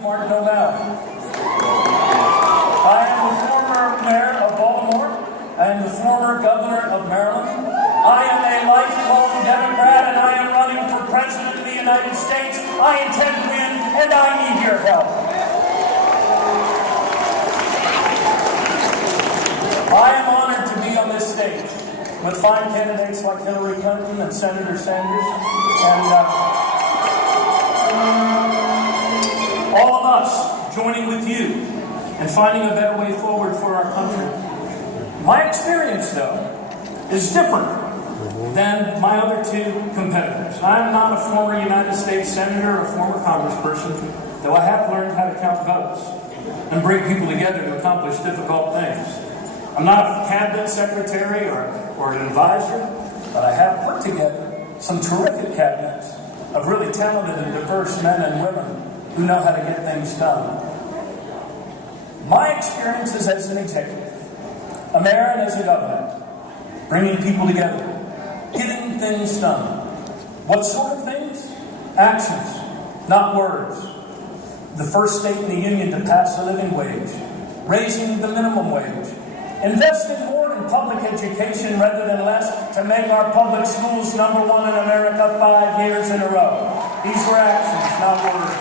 Martin O'Malley. I am the former mayor of Baltimore. I am the former governor of Maryland. I am a lifelong Democrat, and I am running for president of the United States. I intend to win, and I need your help. I am honored to be on this stage with fine candidates like Hillary Clinton and Senator Sanders, and all of us joining with you and finding a better way forward for our country. My experience, though, is different than my other two competitors. I am not a former United States Senator or a former Congressperson, though I have learned how to count votes and bring people together to accomplish difficult things. I'm not a cabinet secretary or an advisor, but I have put together some terrific cabinets of really talented and diverse men and women who know how to get things done. My experiences as an executive, a mayor and as a governor, bringing people together, getting things done. What sort of things? Actions, not words. The first state in the union to pass a living wage, raising the minimum wage, investing more in public education rather than less to make our public schools #1 in America 5 years in a row. These were actions, not words.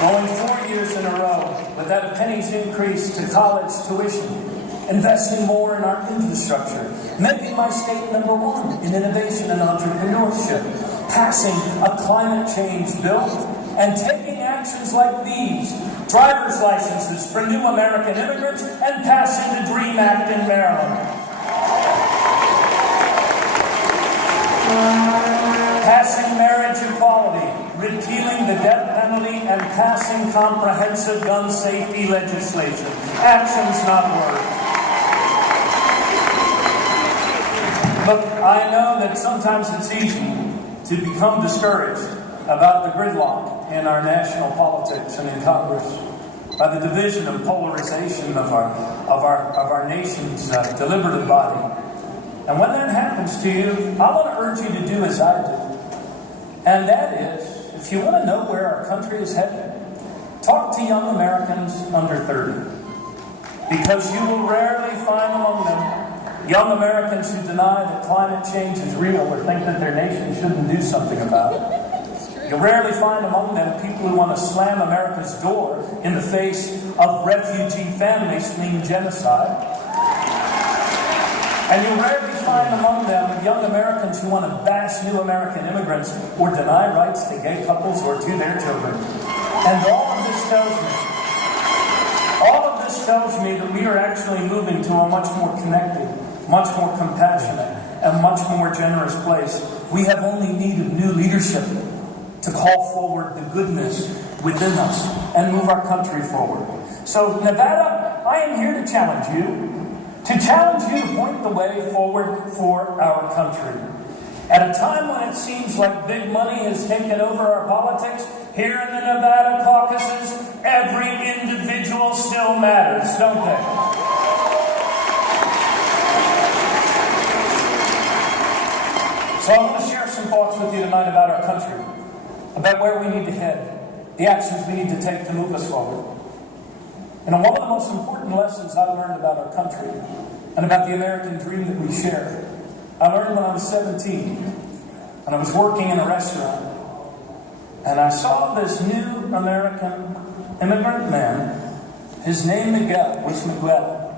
Going 4 years in a row without a penny's increase to college tuition, investing more in our infrastructure, making my state #1 in innovation and entrepreneurship, passing a climate change bill, and taking actions like these, driver's licenses for new American immigrants, and passing the DREAM Act in Maryland. Passing marriage equality, repealing the death penalty, and passing comprehensive gun safety legislation. Actions, not words. Look, I know that sometimes it's easy to become discouraged about the gridlock in our national politics and in Congress, by the division and polarization of our nation's deliberative body. And when that happens to you, I want to urge you to do as I do. And that is, if you want to know where our country is headed, talk to young Americans under 30. Because you will rarely find among them young Americans who deny that climate change is real or think that their nation shouldn't do something about it. You'll rarely find among them people who want to slam America's door in the face of refugee families fleeing genocide. And you'll rarely find among them young Americans who want to bash new American immigrants or deny rights to gay couples or to their children. And all of this tells me that we are actually moving to a much more connected, much more compassionate, and much more generous place. We have only need of new leadership to call forward the goodness within us and move our country forward. So, Nevada, I am here to challenge you to point the way forward for our country. At a time when it seems like big money has taken over our politics, here in the Nevada caucuses, every individual still matters, don't they? So I want to share some thoughts with you tonight about our country, about where we need to head, the actions we need to take to move us forward. And one of the most important lessons I learned about our country and about the American dream that we share, I learned when I was 17, and I was working in a restaurant, and I saw this new American immigrant man. His name Miguel was Miguel.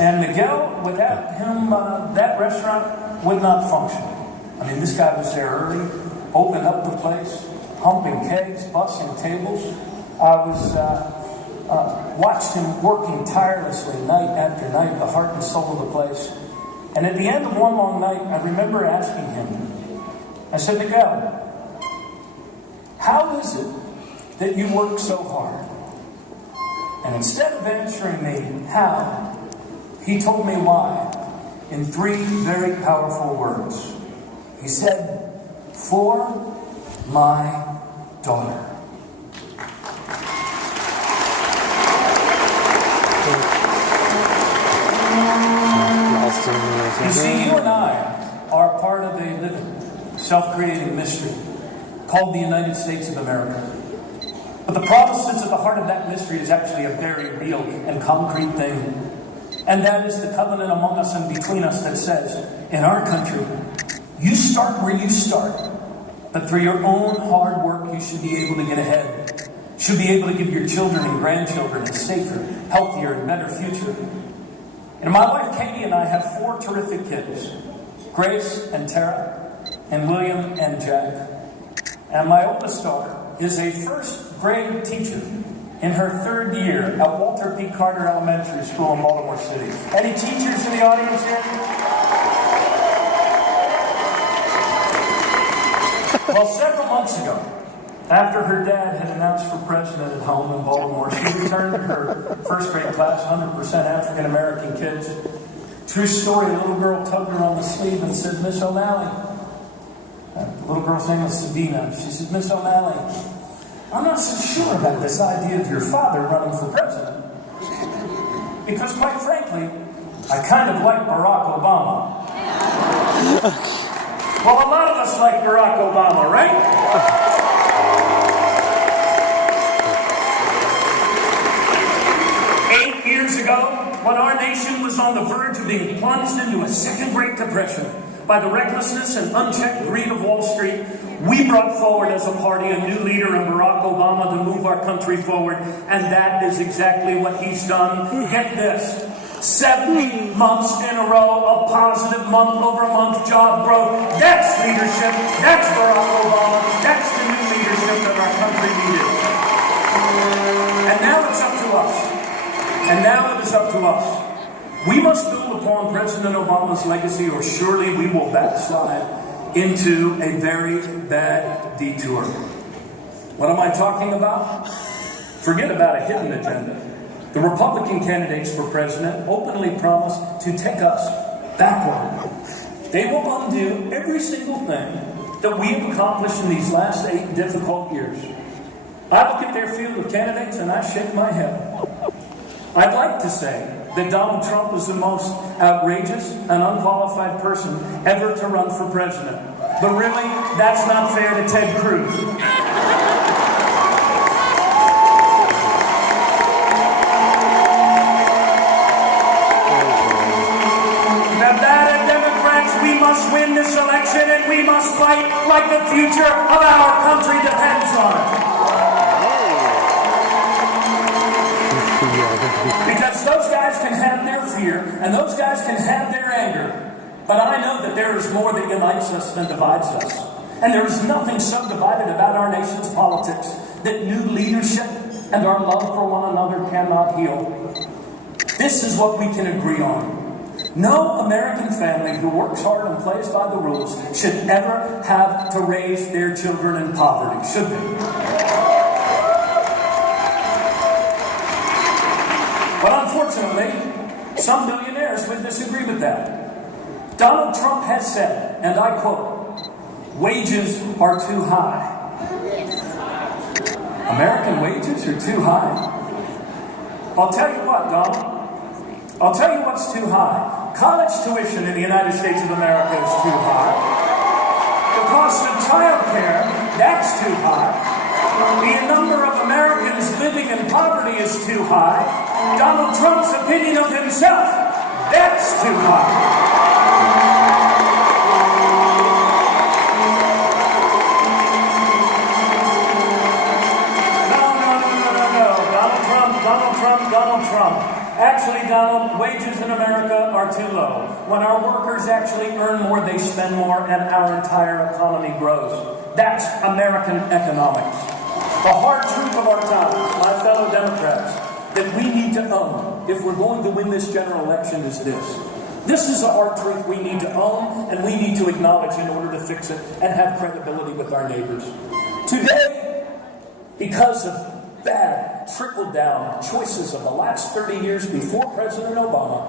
And Miguel, without him, that restaurant would not function. I mean, this guy was there early, opened up the place, humping kegs, bussing tables. I was watched him working tirelessly night after night, the heart and soul of the place. And at the end of one long night, I remember asking him, I said, Miguel, how is it that you work so hard? And instead of answering me how, he told me why in 3 very powerful words. He said, for my daughter. You see, you and I are part of a living, self-creating mystery called the United States of America. But the promises at the heart of that mystery is actually a very real and concrete thing. And that is the covenant among us and between us that says, in our country, you start where you start, but through your own hard work, you should be able to get ahead. You should be able to give your children and grandchildren a safer, healthier, and better future. And my wife Katie and I have 4 terrific kids, Grace and Tara, and William and Jack. And my oldest daughter is a first grade teacher in her 3rd year at Walter P. Carter Elementary School in Baltimore City. Any teachers in the audience here? Well, several months ago, after her dad had announced for president at home in Baltimore, she returned to her 1st grade class, 100% African American kids. True story, a little girl tugged her on the sleeve and said, "Miss O'Malley." The little girl's name was Sabina. She said, "Miss O'Malley, I'm not so sure about this idea of your father running for president. Because quite frankly, I kind of like Barack Obama." Well, a lot of us like Barack Obama, right? 8 years ago, when our nation was on the verge of being plunged into a second Great Depression by the recklessness and unchecked greed of Wall Street, we brought forward as a party a new leader in Barack Obama to move our country forward, and that is exactly what he's done. Get this. 70 months in a row of positive month-over-month job growth. That's leadership. That's Barack Obama. That's the new leadership that our country needed. And now it's up to us. And now it is up to us. We must build upon President Obama's legacy, or surely we will backslide into a very bad detour. What am I talking about? Forget about a hidden agenda. The Republican candidates for president openly promise to take us backward. They will undo every single thing that we have accomplished in these last 8 difficult years. I look at their field of candidates and I shake my head. I'd like to say that Donald Trump is the most outrageous and unqualified person ever to run for president. But really, that's not fair to Ted Cruz. Nevada Democrats, we must win this election and we must fight like the future of our country depends on it. Because those guys can have their fear, and those guys can have their anger. But I know that there is more that unites us than divides us. And there is nothing so divided about our nation's politics that new leadership and our love for one another cannot heal. This is what we can agree on. No American family who works hard and plays by the rules should ever have to raise their children in poverty, should they? But unfortunately, some billionaires would disagree with that. Donald Trump has said, and I quote, "Wages are too high." American wages are too high? I'll tell you what, Donald. I'll tell you what's too high. College tuition in the United States of America is too high. The cost of child care, that's too high. The number of Americans living in poverty is too high. Donald Trump's opinion of himself, that's too high. Donald Trump. Actually, Donald, wages in America are too low. When our workers actually earn more, they spend more, and our entire economy grows. That's American economics. The hard truth of our times, my fellow Democrats, that we need to own if we're going to win this general election is this. This is a hard truth we need to own and we need to acknowledge in order to fix it and have credibility with our neighbors. Today, because of bad trickle-down choices of the last 30 years before President Obama,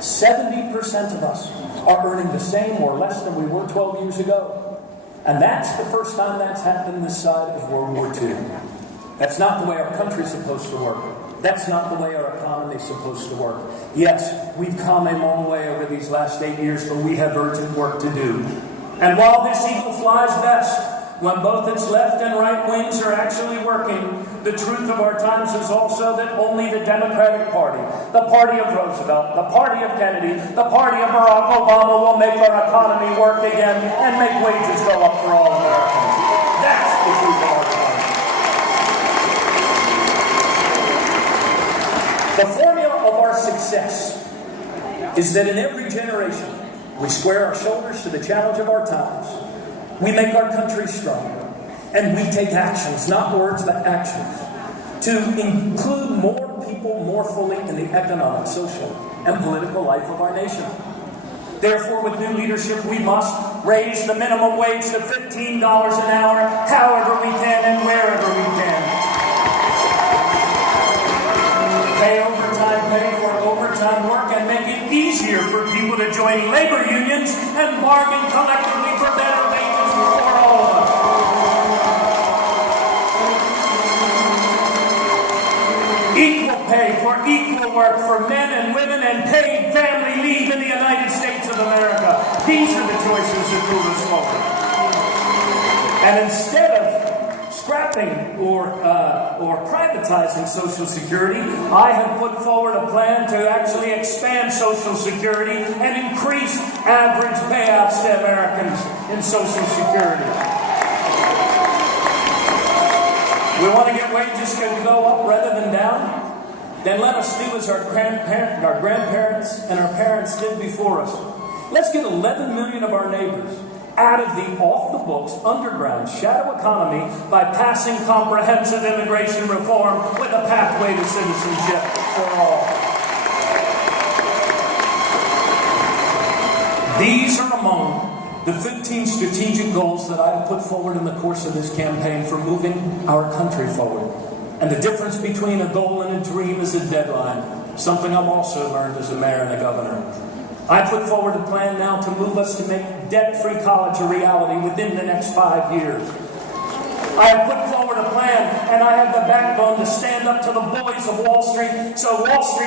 70% of us are earning the same or less than we were 12 years ago. And that's the first time that's happened this side of World War II. That's not the way our country's supposed to work. That's not the way our economy's supposed to work. Yes, we've come a long way over these last 8 years, but we have urgent work to do. And while this eagle flies best when both its left and right wings are actually working, the truth of our times is also that only the Democratic Party, the party of Roosevelt, the party of Kennedy, the party of Barack Obama will make our economy work again and make wages go up for all Americans. That's the truth of our times. The formula of our success is that in every generation, we square our shoulders to the challenge of our times. We make our country stronger. And we take actions, not words, but actions, to include more people more fully in the economic, social, and political life of our nation. Therefore, with new leadership, we must raise the minimum wage to $15 an hour, however we can and wherever we can. Pay overtime pay for overtime work and make it easier for people to join labor unions and bargain collectively for better wages for all of us. Equal pay for equal work for men and women and paid family leave in the United States of America. These are the choices that move us forward. And instead of scrapping or privatizing Social Security, I have put forward a plan to actually expand Social Security and increase average payouts to Americans in Social Security. We want to get wages to go up rather than down? Then let us do as our grandparents and our parents did before us. Let's get 11 million of our neighbors out of the off-the-books, underground shadow economy by passing comprehensive immigration reform with a pathway to citizenship for all. These are among the 15 strategic goals that I have put forward in the course of this campaign for moving our country forward. And the difference between a goal and a dream is a deadline, something I've also learned as a mayor and a governor. I put forward a plan now to move us to make debt-free college a reality within the next 5 years. I have put forward a plan, and I have the backbone to stand up to the bullies of Wall Street, so Wall Street